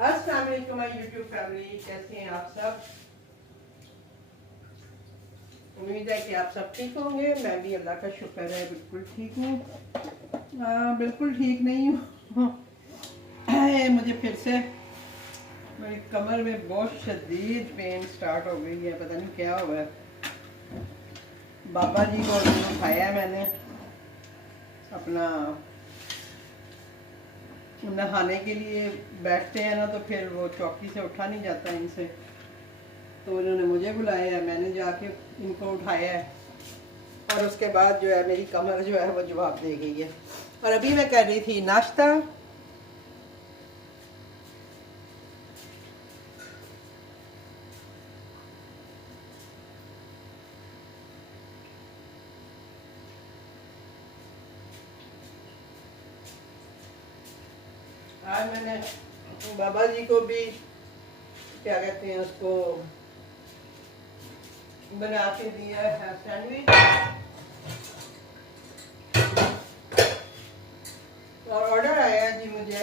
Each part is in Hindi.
अस्सलाम वालेकुम माय यूट्यूब फैमिली, कैसे हैं आप सब। उम्मीद है कि आप सब ठीक होंगे। मैं भी अल्लाह का शुक्र है बिल्कुल ठीक हूँ। बिल्कुल ठीक नहीं हूँ। मुझे फिर से मेरी कमर में बहुत शदीद पेन स्टार्ट हो गई है, पता नहीं क्या हुआ है। बाबा जी को उठाया है मैंने, अपना नहाने के लिए बैठते हैं ना तो फिर वो चौकी से उठा नहीं जाता इनसे, तो उन्होंने मुझे बुलाया है, मैंने जाके इनको उठाया है और उसके बाद जो है मेरी कमर जो है वो जवाब दे गई है। और अभी मैं कर रही थी नाश्ता। आज मैंने बाबा जी को भी क्या कहते हैं उसको बना के दिया है सैंडविच, और ऑर्डर आया है जी मुझे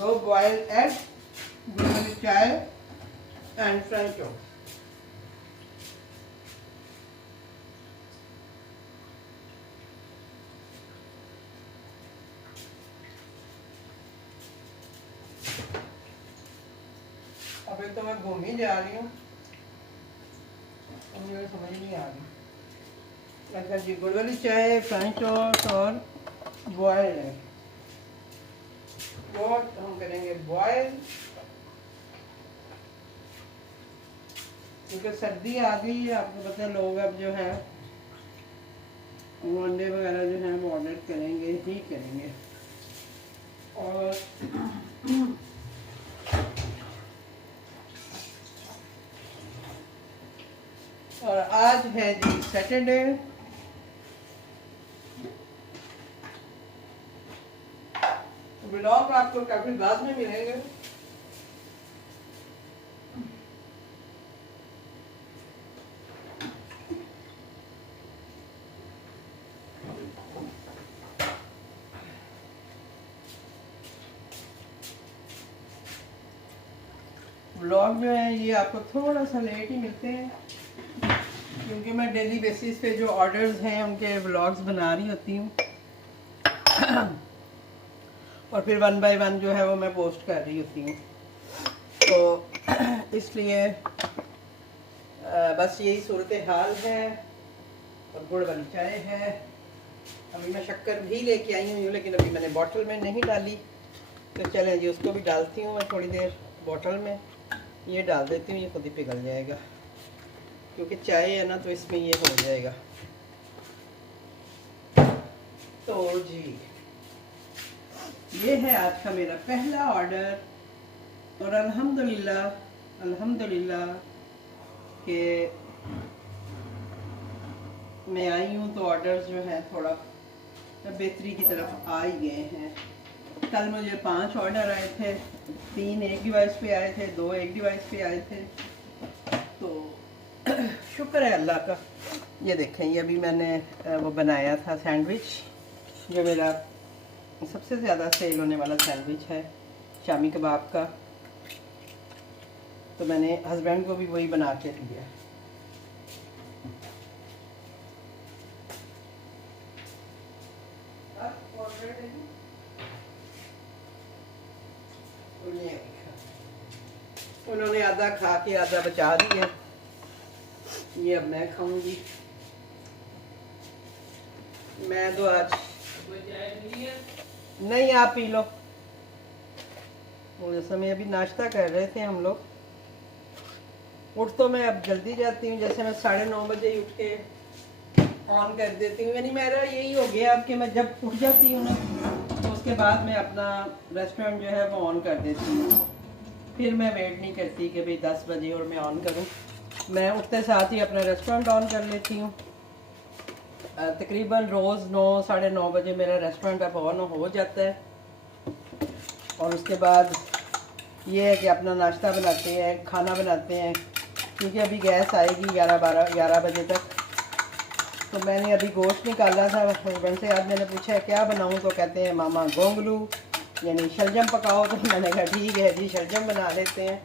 2 बॉइल्ड एग, चाय एंड फ्रेंच टोस्ट। अभी तो मैं घूम ही जा रही हूँ, मुझे समझ नहीं आ रही। अच्छा जी, गुड़ वाली चाय, फ्रेंच टोस्ट और बॉयल है। तो हम करेंगे बॉयल, क्योंकि सर्दी आ गई है, आपको पता है लोग अब जो है वो अंडे वगैरह जो है वो ऑर्डर करेंगे ही करेंगे। और आज है जी सैटरडे, व्लॉग आपको काफी बाद में मिलेंगे। व्लॉग जो है ये आपको थोड़ा सा लेट ही मिलते हैं, क्योंकि मैं डेली बेसिस पे जो ऑर्डर्स हैं उनके व्लॉग्स बना रही होती हूँ और फिर 1 बाय 1 जो है वो मैं पोस्ट कर रही होती हूँ, तो इसलिए बस यही सूरत हाल है। और गुड़ वाली चाय है। अभी मैं शक्कर भी लेके आई हूँ, लेकिन अभी मैंने बॉटल में नहीं डाली, तो चलें जी उसको भी डालती हूँ मैं थोड़ी देर बॉटल में। ये डाल देती हूँ, ये खुद ही पिघल जाएगा, क्योंकि चाय है ना तो इसमें ये हो जाएगा। तो जी ये है आज का मेरा पहला ऑर्डर, और अल्हम्दुलिल्लाह अल्हम्दुलिल्लाह कि मैं आई हूँ तो ऑर्डर्स जो हैं थोड़ा बेहतरी की तरफ आ ही गए हैं। कल मुझे 5 ऑर्डर आए थे, 3 एक डिवाइस पे आए थे, 2 एक डिवाइस पे आए थे, तो शुक्र है अल्लाह का। ये देखें, ये अभी मैंने वो बनाया था सैंडविच, जो मेरा सबसे ज़्यादा सेल होने वाला सैंडविच है शामी कबाब का, तो मैंने हस्बैंड को भी वही बना के दिया। उन्होंने आधा खा के आधा बचा दिया, ये अब मैं खाऊंगी। मैं तो आज नहीं, आप पी लो। वो समय अभी नाश्ता कर रहे थे हम लोग। उठ तो मैं अब जल्दी जाती हूँ, जैसे मैं 9:30 बजे ही उठ के ऑन कर देती हूँ। यानी मेरा यही हो गया अब कि मैं जब उठ जाती हूँ ना तो उसके बाद मैं अपना रेस्टोरेंट जो है वो ऑन कर देती हूँ। फिर मैं वेट नहीं करती कि भाई 10 बजे और मैं ऑन करूँ। मैं उठते साथ ही अपना रेस्टोरेंट ऑन कर लेती हूँ। तकरीबन रोज़ 9 साढ़े 9 बजे मेरा रेस्टोरेंट अब ऑन हो जाता है। और उसके बाद ये है कि अपना नाश्ता बनाते हैं, खाना बनाते हैं, क्योंकि अभी गैस आएगी 11 बजे तक। तो मैंने अभी गोश्त निकाला था हस्बैंड से। आज मैंने पूछा क्या बनाऊं, तो कहते हैं मामा गोंगलू यानी शलजम पकाओ। तो मैंने कहा ठीक है जी, शलजम बना लेते हैं।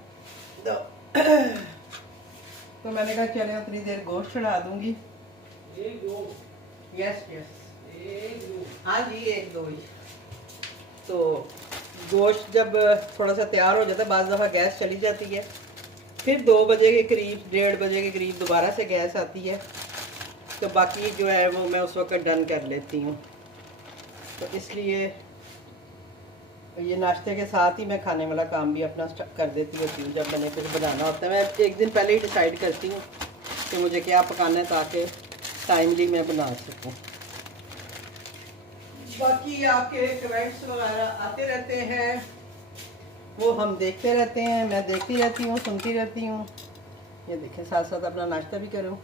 तो मैंने कहा चले उतनी देर गोश्त चढ़ा दूंगी। यस यस, हाँ जी, एक दो ही। तो गोश्त जब थोड़ा सा तैयार हो जाता है, बाज़ दफ़ा गैस चली जाती है, फिर 2 बजे के करीब, 1:30 बजे के करीब दोबारा से गैस आती है, तो बाकी जो है वो मैं उस वक्त डन कर लेती हूँ। तो इसलिए ये नाश्ते के साथ ही मैं खाने वाला काम भी अपना कर देती होती हूँ। जब मैंने फिर बनाना होता है, मैं एक दिन पहले ही डिसाइड करती हूँ कि मुझे क्या पकाना है, ताकि टाइमली मैं बना सकूँ। बाकी आपके कमेंट्स वगैरह आते रहते हैं, वो हम देखते रहते हैं, मैं देखती रहती हूँ, सुनती रहती हूँ। ये देखें, साथ साथ अपना नाश्ता भी करूँ।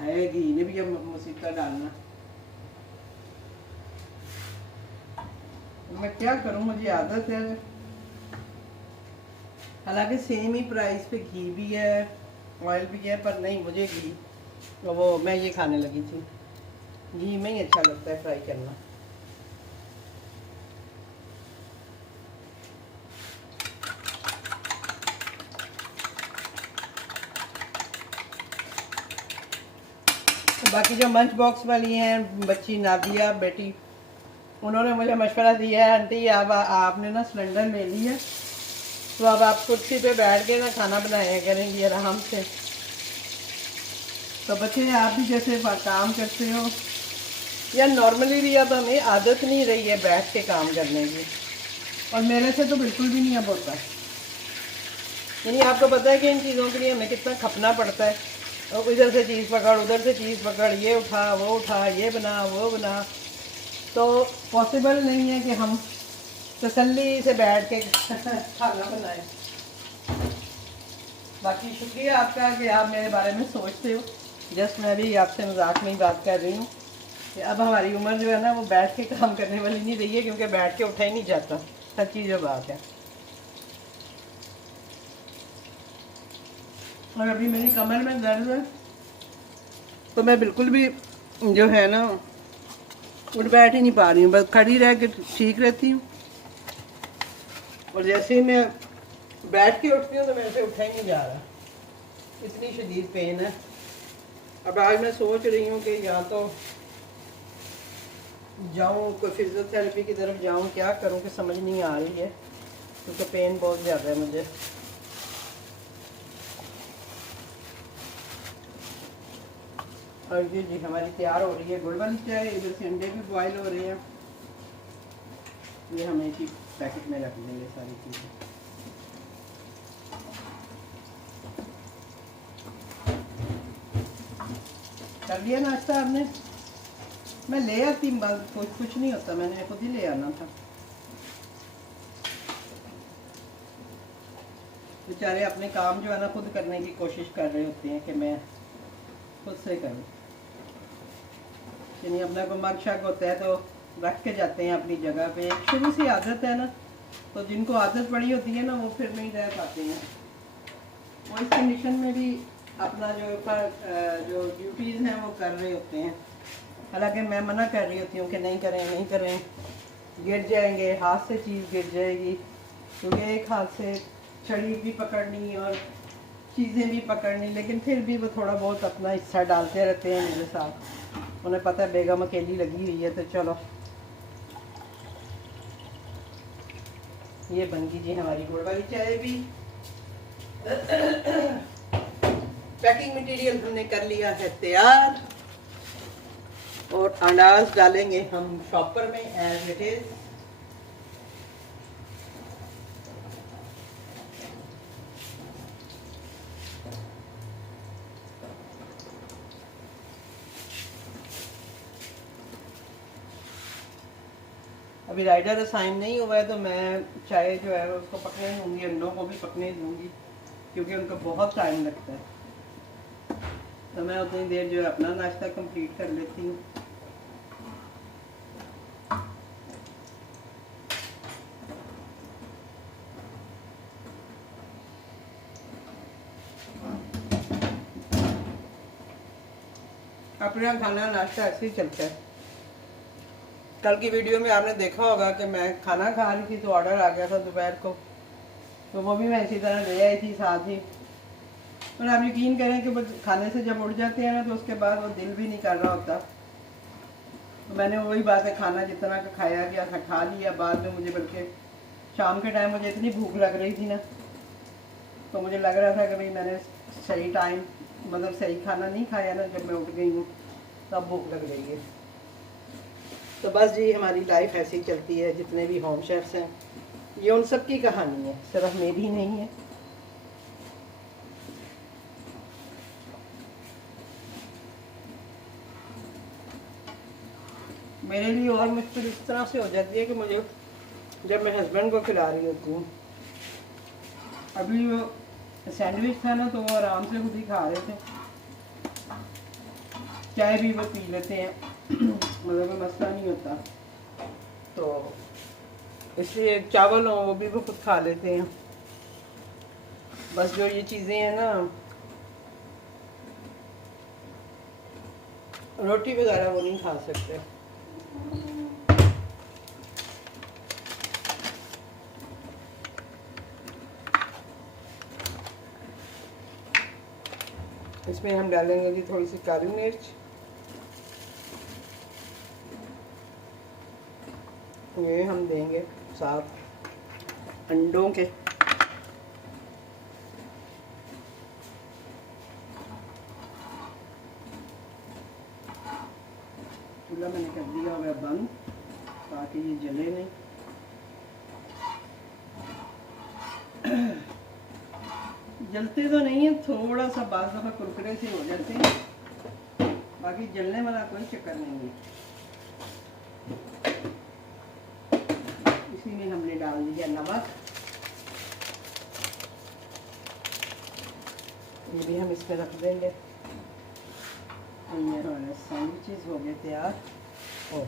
है घी ने भी अब मुसीबत डालना। मैं क्या करूं, मुझे आदत है। हालांकि सेम ही प्राइस पे घी भी है, ऑयल भी है, पर नहीं, मुझे घी, वो मैं ये खाने लगी थी, घी में ही अच्छा लगता है फ्राई करना। बाकी जो मंच बॉक्स वाली हैं बच्ची नादिया बेटी, उन्होंने मुझे मशवरा दिया है, आंटी अब आपने ना सिलेंडर ले लिया, तो अब आप कुर्सी पे बैठ के ना खाना बनाया करेंगी आराम से। तो बच्चे, आप भी जैसे काम करते हो, या नॉर्मली भी अब हमें आदत नहीं रही है बैठ के काम करने की, और मेरे से तो बिल्कुल भी नहीं अब होता। यानी आपको पता है कि इन चीज़ों के लिए हमें कितना खपना पड़ता है, और इधर से चीज़ पकड़, उधर से चीज़ पकड़, ये उठा, ये बना, वो बना। तो पॉसिबल नहीं है कि हम तसल्ली से बैठ के खाना बनाएं। बाकी शुक्रिया आपका कि आप मेरे बारे में सोचते हो। जस्ट मैं भी आपसे मजाक में ही बात कर रही हूँ कि अब हमारी उम्र जो है ना, वो बैठ के काम करने वाली नहीं रही है, क्योंकि बैठ के उठा ही नहीं जाता, सच्ची जो बात है। और अभी मेरी कमर में दर्द है, तो मैं बिल्कुल भी जो है ना उठ बैठ ही नहीं पा रही हूँ, बस खड़ी रह के ठीक रहती हूँ, और जैसे ही मैं बैठ के उठती हूँ तो मेरे से उठा ही नहीं जा रहा, इतनी शदीद पेन है। अब आज मैं सोच रही हूँ कि या तो जाऊँ कोई फिजियोथेरेपी की तरफ जाऊँ, क्या करूँ कि समझ नहीं आ रही है, क्योंकि पेन बहुत ज़्यादा है मुझे। और ये जी हमारी तैयार हो रही है गुड़ वाली चाय, इधर से अंडे भी बॉयल हो रहे हैं। ये हम एक ही पैकेट में रख देंगे सारी चीज़ें। कर लिया नाश्ता आपने? मैं ले आती, कुछ नहीं होता, मैंने खुद ही ले आना था। बेचारे अपने काम जो है ना खुद करने की कोशिश कर रहे होते हैं कि मैं खुद से करूँ, यानी अपना को मग शक होता है तो रख के जाते हैं अपनी जगह पे। एक शुरू से आदत है ना, तो जिनको आदत पड़ी होती है ना, वो फिर नहीं रह पाते हैं। वो इस कंडीशन में भी अपना जो ड्यूटीज़ हैं वो कर रहे होते हैं। हालांकि मैं मना कर रही होती हूँ कि नहीं करें, नहीं करें, गिर जाएंगे, हाथ से चीज़ गिर जाएगी, क्योंकि एक हाथ से छड़ी भी पकड़नी और चीज़ें भी पकड़नी, लेकिन फिर भी वो थोड़ा बहुत अपना हिस्सा डालते रहते हैं मेरे साथ। उन्हें पता है बेगम अकेली लगी हुई है, तो चलो। ये बन गई जी हमारी गुड़ वाली चाय भी। पैकिंग मटेरियल हमने कर लिया है तैयार, और अनाज डालेंगे हम शॉपर में एज इट इज। अभी राइडर असाइन नहीं हुआ है, तो मैं चाय जो है उसको पकने दूंगी, अंडों को भी पकने दूंगी, क्योंकि उनको बहुत टाइम लगता है। तो मैं उतनी देर जो है अपना नाश्ता कंप्लीट कर लेती हूँ। अपना खाना नाश्ता ऐसे ही चलता है। कल की वीडियो में आपने देखा होगा कि मैं खाना खा रही थी तो ऑर्डर आ गया था दोपहर को, तो वो भी मैं इसी तरह ले आई थी साथ ही। और आप यकीन करें कि वो खाने से जब उठ जाते हैं ना तो उसके बाद वो दिल भी नहीं कर रहा होता। तो मैंने वही बात है, खाना जितना का खाया गया था खा लिया। बाद में मुझे बल्कि शाम के टाइम मुझे इतनी भूख लग रही थी ना, तो मुझे लग रहा था कि भाई मैंने सही टाइम मतलब सही खाना नहीं खाया ना, जब मैं उठ गई हूँ तब भूख लग रही है। तो बस जी हमारी लाइफ ऐसे ही चलती है। जितने भी होम शेफ्स हैं ये उन सब की कहानी है, सिर्फ मेरी नहीं है। मेरे लिए और मुश्किल इस तरह से हो जाती है कि मुझे जब मैं हस्बैंड को खिला रही होती हूँ, अभी वो सैंडविच था ना तो वो आराम से खुद ही खा रहे थे, चाय भी वो पी लेते हैं मतलब कोई मसला नहीं होता। तो इसलिए चावल हो वो भी वो खुद खा लेते हैं। बस जो ये चीज़ें हैं ना, रोटी वगैरह वो नहीं खा सकते। इसमें हम डालेंगे जी थोड़ी सी काली मिर्च, ये हम देंगे साथ अंडों के। चूल्हा मैंने कर दिया हुआ बंद ताकि ये जले नहीं। जलते तो नहीं है, थोड़ा सा बाज़ दफ़ा कुरकुरे से हो जाते हैं, बाकी जलने वाला कोई चक्कर नहीं है। इसी में हमने डाल दिया नमक, ये भी हम इसमें रख देंगे। ये हमारे सैंडविचेस हो गए तैयार। ओ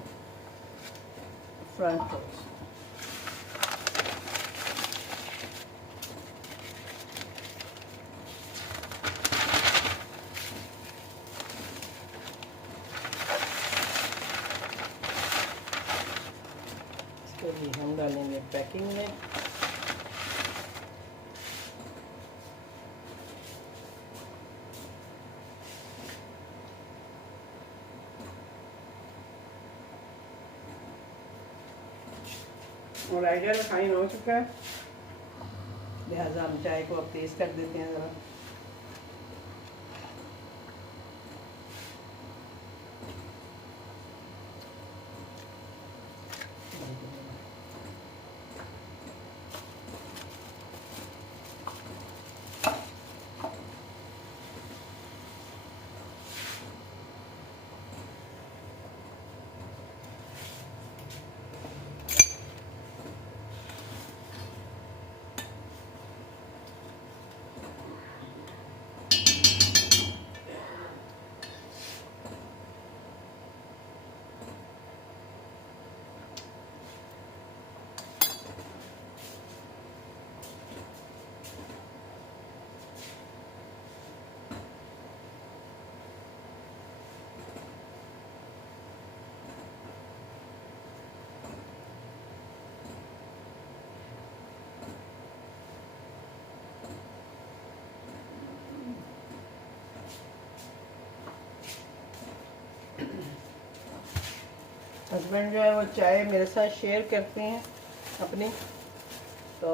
फ्रंट टोस्ट, इसको भी हम डालेंगे पैकिंग में। और आइडिया रिफाइन हो चुका है, लिहाजा हम चाय को अब तेज़ कर देते हैं ज़रा। हस्बैंड जो है वो चाय मेरे साथ शेयर करते हैं अपनी, तो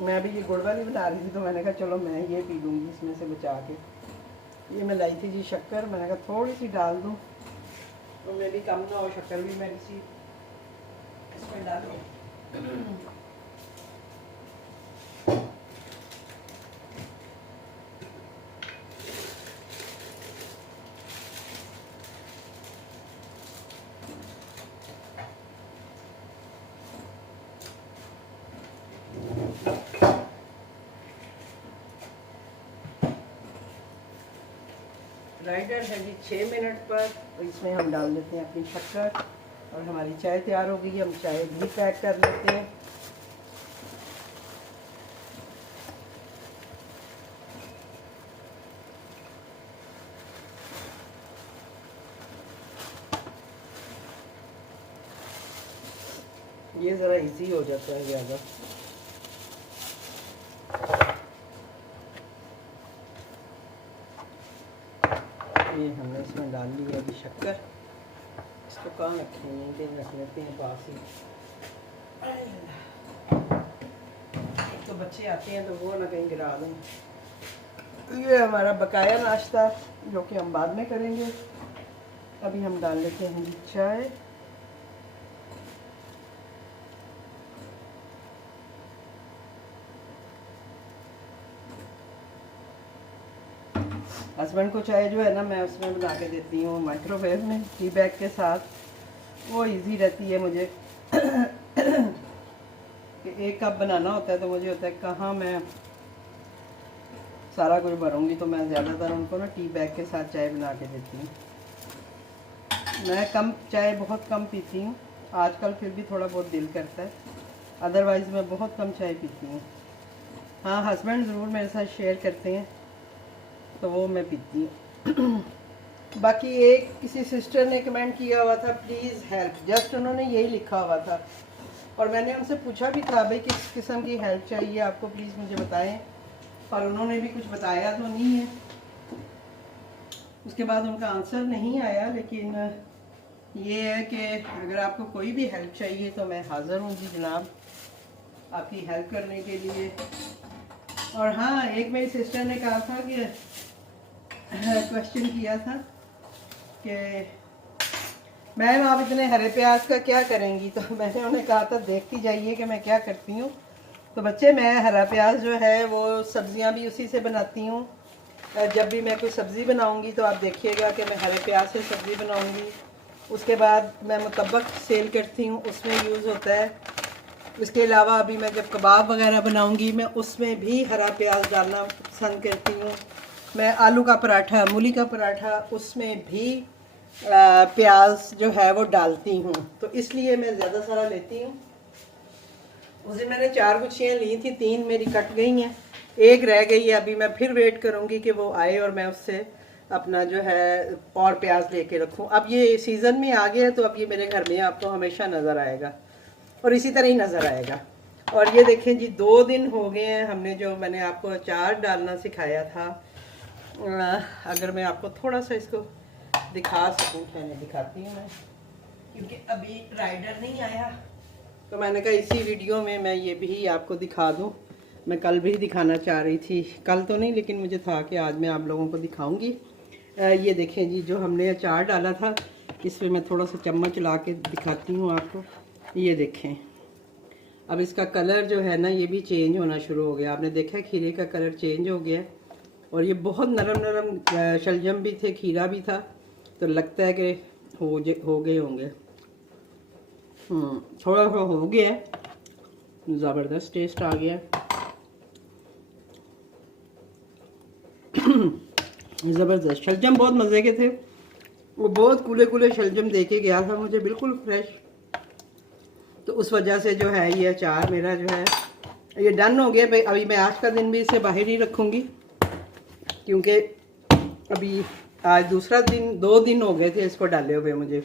मैं अभी ये गुड़ वाली बना रही थी तो मैंने कहा चलो मैं ये पी लूँगी इसमें से बचा के। ये मैं लाई थी जी शक्कर, मैंने कहा थोड़ी सी डाल दूँ तो मेरी कम ना हो, शक्कर भी मैंने सी इसमें डालूँ। राइडर है जी 6 मिनट पर, तो इसमें हम डाल देते हैं अपनी शक्कर और हमारी चाय तैयार हो गई। हम चाय भी पैक कर लेते हैं। ये ज़रा इजी हो जाता है ज़्यादा। ये हमने इसमें डाल ली है अभी शक्कर। इसको कहाँ रखें, यहीं पे रख लेते हैं पास ही। तो बच्चे आते हैं तो वो ना कहीं गिरा दें। ये हमारा बकाया नाश्ता जो कि हम बाद में करेंगे। अभी हम डाल लेते हैं चाय। हस्बैंड को चाय जो है ना मैं उसमें बना के देती हूँ माइक्रोवेव में टी बैग के साथ। वो इजी रहती है मुझे कि एक कप बनाना होता है तो मुझे होता है कहाँ मैं सारा कुछ भरूँगी, तो मैं ज़्यादातर उनको ना टी बैग के साथ चाय बना के देती हूँ। मैं चाय बहुत कम पीती हूँ आजकल, फिर भी थोड़ा बहुत दिल करता है, अदरवाइज़ मैं बहुत कम चाय पीती हूँ। हाँ, हस्बैंड ज़रूर मेरे साथ शेयर करते हैं तो वो मैं पीती हूँ। बाकी एक किसी सिस्टर ने कमेंट किया हुआ था प्लीज़ हेल्प, जस्ट उन्होंने यही लिखा हुआ था और मैंने उनसे पूछा भी था भाई किस किस्म की हेल्प चाहिए आपको, प्लीज़ मुझे बताएं, और उन्होंने भी कुछ बताया तो नहीं है। उसके बाद उनका आंसर नहीं आया, लेकिन ये है कि अगर आपको कोई भी हेल्प चाहिए तो मैं हाज़िर हूँ जी जनाब आपकी हेल्प करने के लिए। और हाँ, एक मेरी सिस्टर ने कहा था कि क्वेश्चन किया था कि मैम आप इतने हरे प्याज का क्या करेंगी, तो मैंने उन्हें कहा था देखती जाइए कि मैं क्या करती हूँ। तो बच्चे मैं हरा प्याज जो है वो सब्जियाँ भी उसी से बनाती हूँ। जब भी मैं कोई सब्ज़ी बनाऊँगी तो आप देखिएगा कि मैं हरे प्याज से सब्ज़ी बनाऊँगी। उसके बाद मैं मुतब्बक सेल करती हूँ, उसमें यूज़ होता है। इसके अलावा अभी मैं जब कबाब वगैरह बनाऊँगी मैं उसमें भी हरा प्याज डालना पसंद करती हूँ। मैं आलू का पराठा, मूली का पराठा, उसमें भी प्याज जो है वो डालती हूँ, तो इसलिए मैं ज़्यादा सारा लेती हूँ। उस दिन मैंने 4 गुच्छियाँ ली थी, 3 मेरी कट गई हैं, 1 रह गई है। अभी मैं फिर वेट करूँगी कि वो आए और मैं उससे अपना जो है और प्याज लेके रखूँ। अब ये सीज़न में आ गया है तो अब ये मेरे घर में आपको हमेशा नज़र आएगा और इसी तरह ही नज़र आएगा। और ये देखें जी 2 दिन हो गए हैं हमने जो मैंने आपको अचार डालना सिखाया था। अगर मैं आपको थोड़ा सा इसको दिखा सकूँ, मैंने दिखाती हूँ मैं, क्योंकि अभी राइडर नहीं आया तो मैंने कहा इसी वीडियो में मैं ये भी आपको दिखा दूँ। मैं कल भी दिखाना चाह रही थी, कल तो नहीं लेकिन मुझे था कि आज मैं आप लोगों को दिखाऊंगी। ये देखें जी जो हमने अचार डाला था, इसमें मैं थोड़ा सा चम्मच ला के दिखाती हूँ आपको। ये देखें अब इसका कलर जो है ना ये भी चेंज होना शुरू हो गया। आपने देखा खीरे का कलर चेंज हो गया और ये बहुत नरम नरम शलजम भी थे, खीरा भी था, तो लगता है कि हो गए होंगे। थोड़ा सा हो गया है, ज़बरदस्त टेस्ट आ गया। ज़बरदस्त शलजम बहुत मज़े के थे, वो बहुत कूले कूले शलजम दे के गया था मुझे, बिल्कुल फ्रेश। तो उस वजह से जो है ये अचार मेरा जो है ये डन हो गया। भाई अभी मैं आज का दिन भी इसे बाहर ही रखूँगी, क्योंकि अभी आज दूसरा दिन, 2 दिन हो गए थे इसको डाले हुए मुझे।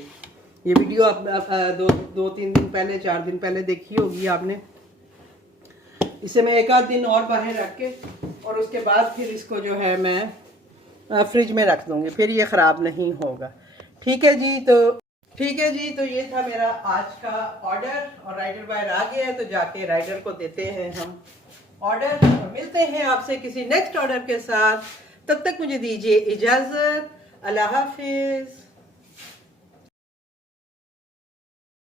ये वीडियो आप 2-3 दिन पहले, 4 दिन पहले देखी होगी आपने। इसे मैं 1 आध दिन और बाहर रख के और उसके बाद फिर इसको जो है मैं फ्रिज में रख दूँगी, फिर ये ख़राब नहीं होगा। ठीक है जी, तो ये था मेरा आज का ऑर्डर और राइडर बाहर आ गया है, तो जाके राइडर को देते हैं हम ऑर्डर और मिलते हैं आपसे किसी नेक्स्ट ऑर्डर के साथ। तब तक मुझे दीजिए इजाज़त। अल्लाह हाफिज़।